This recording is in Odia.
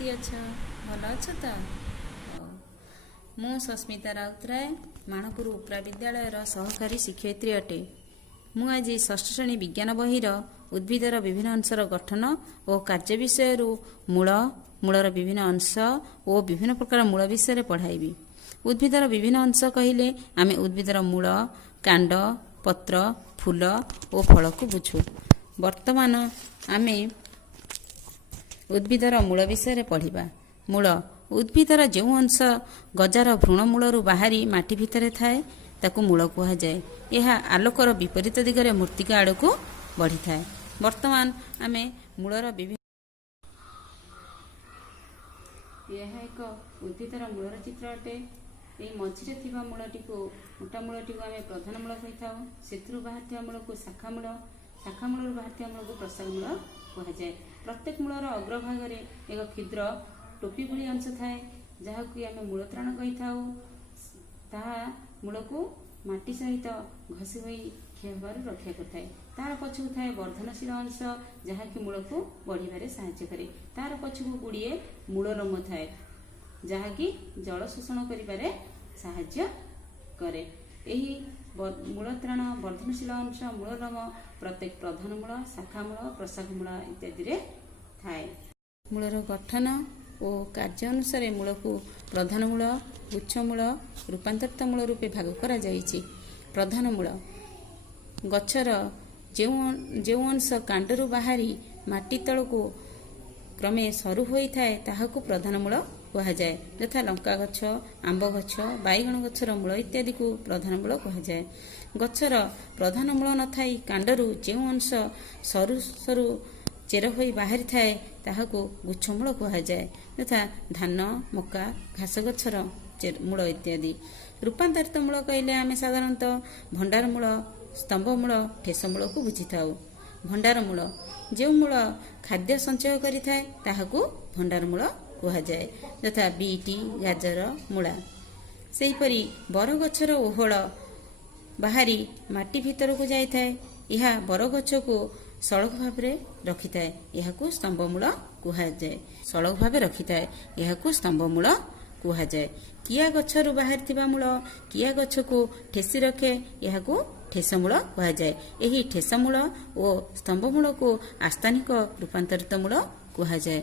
କେମିତି ଅଛ? ଭଲ ଅଛ ତ? ମୁଁ ସସ୍ମିତା ରାଉତରାୟ, ମାଣପୁର ଉପ୍ରା ବିଦ୍ୟାଳୟର ସହକାରୀ ଶିକ୍ଷୟିତ୍ରୀ ଅଟେ। ମୁଁ ଆଜି ଷଷ୍ଠ ଶ୍ରେଣୀ ବିଜ୍ଞାନ ବହିର ଉଦ୍ଭିଦର ବିଭିନ୍ନ ଅଂଶର ଗଠନ ଓ କାର୍ଯ୍ୟ ବିଷୟରୁ ମୂଳର ବିଭିନ୍ନ ଅଂଶ ଓ ବିଭିନ୍ନ ପ୍ରକାର ମୂଳ ବିଷୟରେ ପଢ଼ାଇବି। ଉଦ୍ଭିଦର ବିଭିନ୍ନ ଅଂଶ କହିଲେ ଆମେ ଉଦ୍ଭିଦର ମୂଳ, କାଣ୍ଡ, ପତ୍ର, ଫୁଲ ଓ ଫଳକୁ ବୁଝୁ। ବର୍ତ୍ତମାନ ଆମେ ଉଦ୍ଭିଦର ମୂଳ ବିଷୟରେ ପଢ଼ିବା। ମୂଳ ଉଦ୍ଭିଦର ଯେଉଁ ଅଂଶ ଗଜାର ଭ୍ରୂଣ ମୂଳରୁ ବାହାରି ମାଟି ଭିତରେ ଥାଏ ତାକୁ ମୂଳ କୁହାଯାଏ। ଏହା ଆଲୋକର ବିପରୀତ ଦିଗରେ ମୂର୍ତ୍ତିକା ଆଡ଼କୁ ବଢ଼ିଥାଏ। ବର୍ତ୍ତମାନ ଆମେ ମୂଳର ଏହା ଏକ ଉଦ୍ଭିଦର ମୂଳର ଚିତ୍ର ଅଟେ। ଏହି ମଝିରେ ଥିବା ମୂଳଟିକୁ ମୋଟା ମୂଳଟିକୁ ଆମେ ପ୍ରଧାନ ମୂଳ କହିଥାଉ। ସେଥିରୁ ବାହାରିଥିବା ମୂଳକୁ ଶାଖା ମୂଳ, ଶାଖା ମୂଳରୁ ବାହାରିଥିବା ମୂଳକୁ ପ୍ରଶାଖ ମୂଳ କୁହାଯାଏ। ପ୍ରତ୍ୟେକ ମୂଳର ଅଗ୍ରଭାଗରେ ଏକ କ୍ଷୁଦ୍ର ଟୋପି ଭଳି ଅଂଶ ଥାଏ, ଯାହାକୁ ଆମେ ମୂଳତ୍ରାଣ କହିଥାଉ। ତାହା ମୂଳକୁ ମାଟି ସହିତ ଘଷି ହୋଇ କ୍ଷୟ ହେବାରୁ ରକ୍ଷା କରିଥାଏ। ତାର ପଛକୁ ଥାଏ ବର୍ଦ୍ଧନଶୀଳ ଅଂଶ, ଯାହାକି ମୂଳକୁ ବଢ଼ିବାରେ ସାହାଯ୍ୟ କରେ। ତାର ପଛକୁ ଗୁଡ଼ିଏ ମୂଳରୋମ ଥାଏ, ଯାହାକି ଜଳ ଶୋଷଣ କରିବାରେ ସାହାଯ୍ୟ କରେ। ଏହି ମୂଳତ୍ରାଣ, ବର୍ଦ୍ଧନଶୀଳ ଅଂଶ, ମୂଳରୋମ ପ୍ରତ୍ୟେକ ପ୍ରଧାନ ମୂଳ, ଶାଖା ମୂଳ, ପ୍ରଶାଖ ମୂଳ ଇତ୍ୟାଦିରେ ଥାଏ। ମୂଳର ଗଠନ ଓ କାର୍ଯ୍ୟ ଅନୁସାରେ ମୂଳକୁ ପ୍ରଧାନ ମୂଳ, ଗୁଚ୍ଛ ମୂଳ, ରୂପାନ୍ତରିତ ମୂଳ ରୂପେ ଭାଗ କରାଯାଇଛି। ପ୍ରଧାନ ମୂଳ ଗଛର ଯେଉଁ ଅଂଶ କାଣ୍ଡରୁ ବାହାରି ମାଟି ତଳକୁ କ୍ରମେ ସରୁ ହୋଇଥାଏ ତାହାକୁ ପ୍ରଧାନ ମୂଳ କୁହାଯାଏ। ଯଥା ଲଙ୍କା ଗଛ, ଆମ୍ବ ଗଛ, ବାଇଗଣ ଗଛର ମୂଳ ଇତ୍ୟାଦିକୁ ପ୍ରଧାନ ମୂଳ କୁହାଯାଏ। ଗଛର ପ୍ରଧାନ ମୂଳ ନଥାଇ କାଣ୍ଡରୁ ଯେଉଁ ଅଂଶ ସରୁ ସରୁ ଚେର ହୋଇ ବାହାରିଥାଏ ତାହାକୁ ଗୁଚ୍ଛ ମୂଳ କୁହାଯାଏ। ଯଥା ଧାନ, ମକା, ଘାସ ଗଛର ମୂଳ ଇତ୍ୟାଦି। ରୂପାନ୍ତରିତ ମୂଳ କହିଲେ ଆମେ ସାଧାରଣତଃ ଭଣ୍ଡାର ମୂଳ, ସ୍ତମ୍ଭ ମୂଳ, ଠେସ ମୂଳକୁ ବୁଝିଥାଉ। ଭଣ୍ଡାର ମୂଳ ଯେଉଁ ମୂଳ ଖାଦ୍ୟ ସଞ୍ଚୟ କରିଥାଏ ତାହାକୁ ଭଣ୍ଡାର ମୂଳ କୁହାଯାଏ। ଯଥା ବିଟି, ଗାଜର, ମୂଳା। ସେହିପରି ବରଗଛର ଓହଳ ବାହାରି ମାଟି ଭିତରକୁ ଯାଇଥାଏ। ଏହା ବରଗଛକୁ ସଳଖ ଭାବରେ ରଖିଥାଏ, ଏହାକୁ ସ୍ତମ୍ଭ ମୂଳ କୁହାଯାଏ। ସଳଖ ଭାବେ ରଖିଥାଏ, ଏହାକୁ ସ୍ତମ୍ଭ ମୂଳ କୁହାଯାଏ। କିଆ ଗଛରୁ ବାହାରିଥିବା ମୂଳ କିଆ ଗଛକୁ ଠେସି ରଖେ, ଏହାକୁ ଠେସ ମୂଳ କୁହାଯାଏ। ଏହି ଠେସ ମୂଳ ଓ ସ୍ତମ୍ଭ ମୂଳକୁ ଆସ୍ଥାନିକ ରୂପାନ୍ତରିତ ମୂଳ କୁହାଯାଏ।